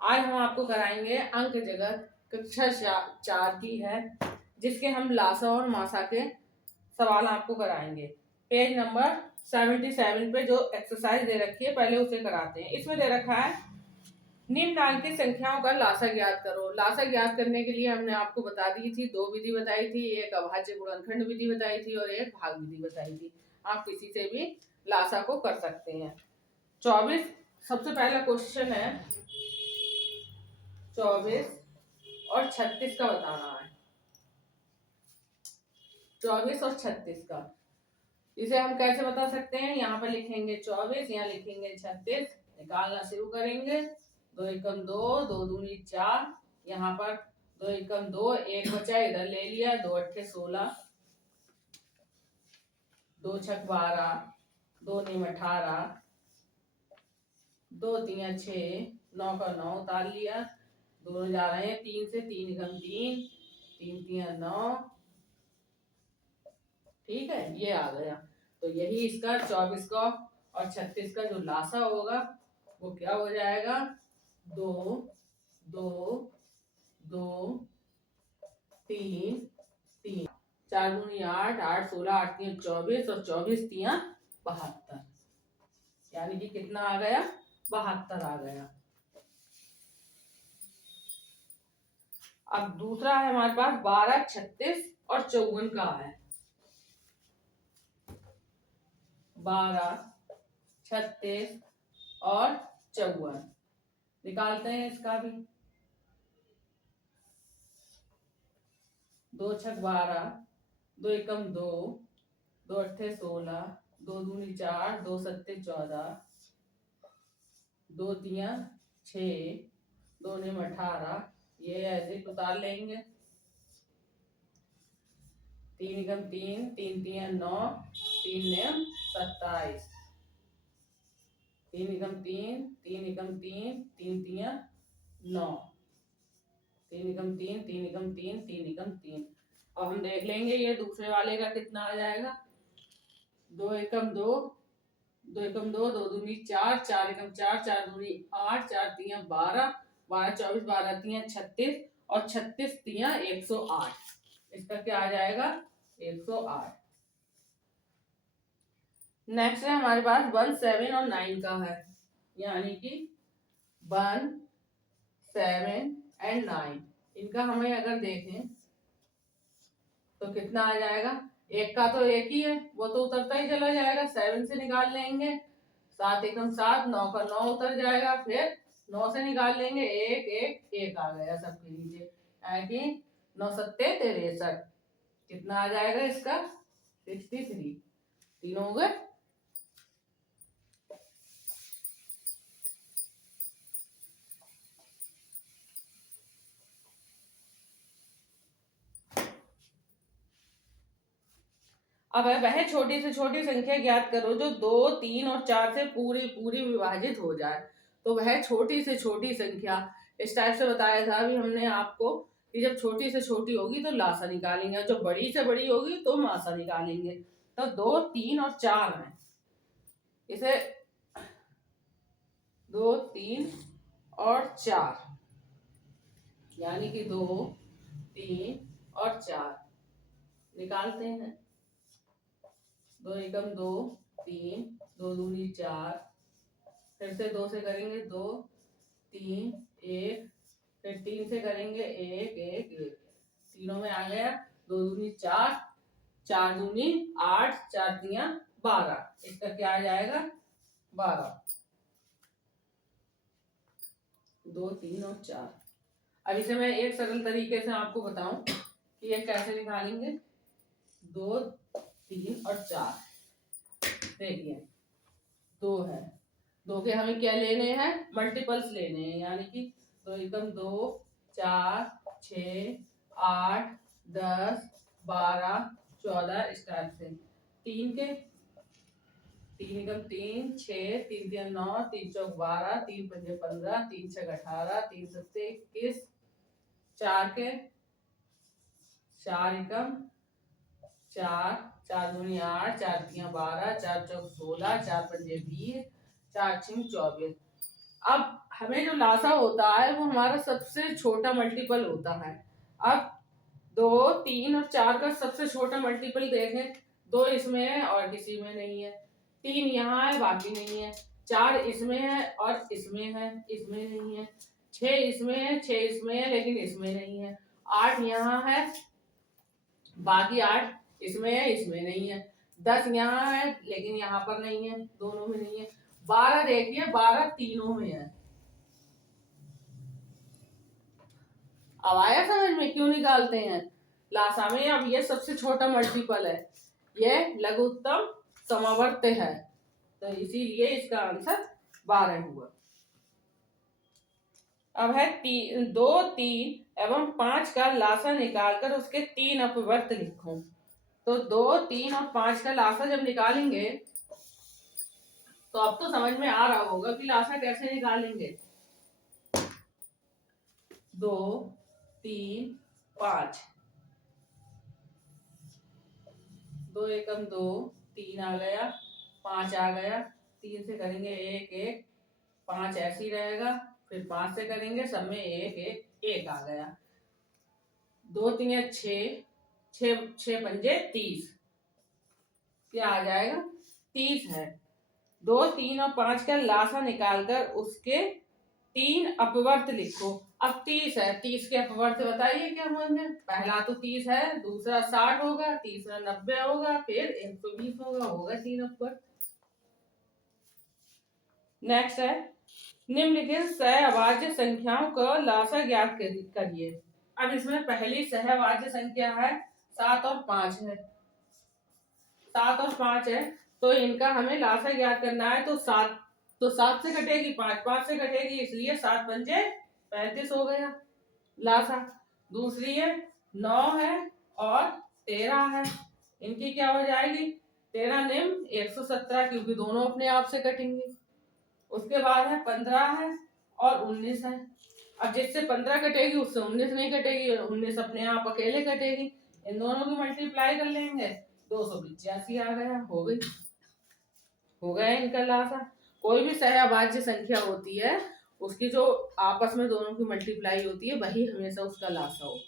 आज हम आपको कराएंगे अंक जगत कक्षा 4 की है, जिसके हम लासा और मासा के सवाल आपको कराएंगे। पेज नंबर 77 पे जो एक्सरसाइज दे रखी है पहले उसे कराते हैं। इसमें दे रखा है निम्नलिखित संख्याओं का लासा ज्ञात करो। लासा ज्ञात करने के लिए हमने आपको बता दी थी, दो विधि बताई थी, एक अभाज्य गुणनखंड विधि बताई थी और एक भाग विधि बताई थी। आप किसी से भी लासा को कर सकते हैं। 24 सबसे पहला क्वेश्चन है, 24 और 36 का बताना है। 24 और 36 का इसे हम कैसे बता सकते हैं? यहाँ पर लिखेंगे 24, यहाँ लिखेंगे 36, निकालना शुरू करेंगे। 2 एकम 2, 2 दूनी 4, यहाँ पर 2 एकम 2, एक बचा इधर ले लिया, 2 अट्ठे 16, 2 छक 12, 2 नीम 18, 2 तिया 6, 9 का 9 उतार लिया, दोनों जा रहे हैं 3 से, 3 एकम 3, 3 तिया 9, ठीक है, ये आ गया। तो यही इसका 24 का और 36 का जो लासा होगा वो क्या हो जाएगा? 2 2 2 3 3, 4 दूनी 8, 8 16, 8 तिया 24 और 24 तिया 72, यानी कि कितना आ गया? 72 आ गया। अब दूसरा है हमारे पास 12, 36 और 54 का है। 12, 36 और 54 निकालते हैं इसका भी। 2 छक 12, 2 एकम 2, 2 अट्ठे 16, 2 दूनी 4, 2 सत्ते 14, 2 तिया 6, 2 निम 18, ये ऐसे उतार लेंगे। 3 एकम 3, 3 तिया 9, 3 निम 27, 3 एकम 3, 3 एकम 3, 3 तिया 9, 3 एकम 3, 3 एकम 3, 3 एकम 3। अब हम देख लेंगे ये दूसरे वाले का कितना आ जाएगा। 2 एकम 2, 2 एकम 2, 2 दूनी 4, 4 एकम 4, 4 दूनी 8, 4 तिया 12, 12 24, 12 तिया 36 और 36 तिया 108। इसका क्या आ जाएगा? 108। नेक्स्ट है हमारे पास 1, 7 और 9 का है, यानी कि 1, 7 एंड 9। इनका हमें अगर देखें तो कितना आ जाएगा? एक का तो एक ही है, वो तो उतरता ही चला जाएगा, 7 से निकाल लेंगे, 7 एकम 7, 9 का 9 उतर जाएगा, फिर 9 से निकाल लेंगे, 1 1 1 आ गया सबके नीचे, यानी कि 9 सत्ते 63। कितना आ जाएगा इसका? 63। तीनों हो गए। अब है वह छोटी से छोटी संख्या ज्ञात करो जो 2, 3 और 4 से पूरी पूरी विभाजित हो जाए। तो वह छोटी से छोटी संख्या इस टाइप से बताया था अभी हमने आपको कि जब छोटी से छोटी होगी तो लासा निकालेंगे, जब बड़ी से बड़ी होगी तो मासा निकालेंगे। तो 2, 3 और 4 है, इसे 2, 3 और 4, यानी कि 2, 3 और 4 निकालते हैं। 2 एकम 2, 3, 2 दूनी 4, फिर से 2 से करेंगे 2, 3, 1, फिर 3 से करेंगे 1 1 1, तीनों में आ गया। 2 दूनी 4, 4 दूनी 8, 4 तिया 12, इसका क्या आ जाएगा? 12। 2, 3 और 4। अब इसे मैं एक सरल तरीके से आपको बताऊं कि ये कैसे निकालेंगे। 2, 3 और 4, देखिए 2 है, 2 के हमें क्या लेने हैं? मल्टीपल्स लेने हैं, यानी कि 2 एकम 2, 4, 6, 8, 10, 12, 14 इस टाइप से। 3 के 3 एकम 3, 6, 3 तिया 9, 3 चौक 12, 3 पंजे 15, 3 छक 18, 3 सत्ते 21। 4 के 4 एकम 4, 4 दूनी 8, 4 तिया 12, 4 चौक 16, 4 पंजे 20, 4 छिंग 24। अब हमें जो लासा होता है वो हमारा सबसे छोटा मल्टीपल होता है। अब 2, 3 और 4 का सबसे छोटा मल्टीपल देखें, 2 इसमें है और किसी में नहीं है, 3 यहाँ है बाकी नहीं है, 4 इसमें है और इसमें है, इसमें नहीं है, 6 इसमें है, 6 इसमें है लेकिन इसमें नहीं है, 8 यहाँ है बाकी 8 इसमें है इसमें नहीं है, 10 यहाँ है लेकिन यहाँ पर नहीं है, दोनों में नहीं है, 12 देखिए 12 तीनों में है। अब आया समझ में क्यों निकालते हैं लासा में? अब ये सबसे छोटा मल्टीपल है, ये लघुत्तम समावर्त है, तो इसीलिए इसका आंसर 12 हुआ। अब है 2, 3 एवं 5 का लासा निकालकर उसके 3 अपवर्त लिखो। तो 2, 3 और 5 का लासा जब निकालेंगे तो अब तो समझ में आ रहा होगा कि लासा कैसे निकालेंगे। 2, 3, 5, 2 एकम 2, 3 आ गया, 5 आ गया, 3 से करेंगे 1, 1, 5 ऐसे ही रहेगा, फिर 5 से करेंगे सब में 1, 1, 1 आ गया, 2, 3 6, 6 पंजे 30, क्या आ जाएगा 30 है। 2, 3 और 5 का लासा निकालकर उसके 3 अपवर्त लिखो। अब 30 है, 30 के अपवर्त बताइए क्या होंगे? पहला तो 30 है, दूसरा 60 होगा, तीसरा 90 होगा, फिर 120 होगा 3 अपवर्त। नेक्स्ट है निम्नलिखित सहअभाज्य संख्याओं का लासा ज्ञात करिए। अब इसमें पहली सहअभाज्य संख्या है 7 और 5 है, 7 और 5 है, तो इनका हमें लासा ज्ञात करना है। तो 7 से कटेगी 5, 5 से कटेगी, इसलिए 7 पंजे 35 हो गया लासा। दूसरी है 9 है और 13 है, इनकी क्या हो जाएगी 13 निम्न 117, क्योंकि दोनों अपने आप से कटेंगे। उसके बाद है 15 है और 19 है। अब जिससे 15 कटेगी उससे 19 नहीं कटेगी, 19 अपने आप अकेले कटेगी, इन दोनों की मल्टीप्लाई कर लेंगे, 285 आ गया, हो गया इनका लासा। कोई भी सहअभाज्य संख्या होती है उसकी जो आपस में दोनों की मल्टीप्लाई होती है वही हमेशा उसका लासा होता है।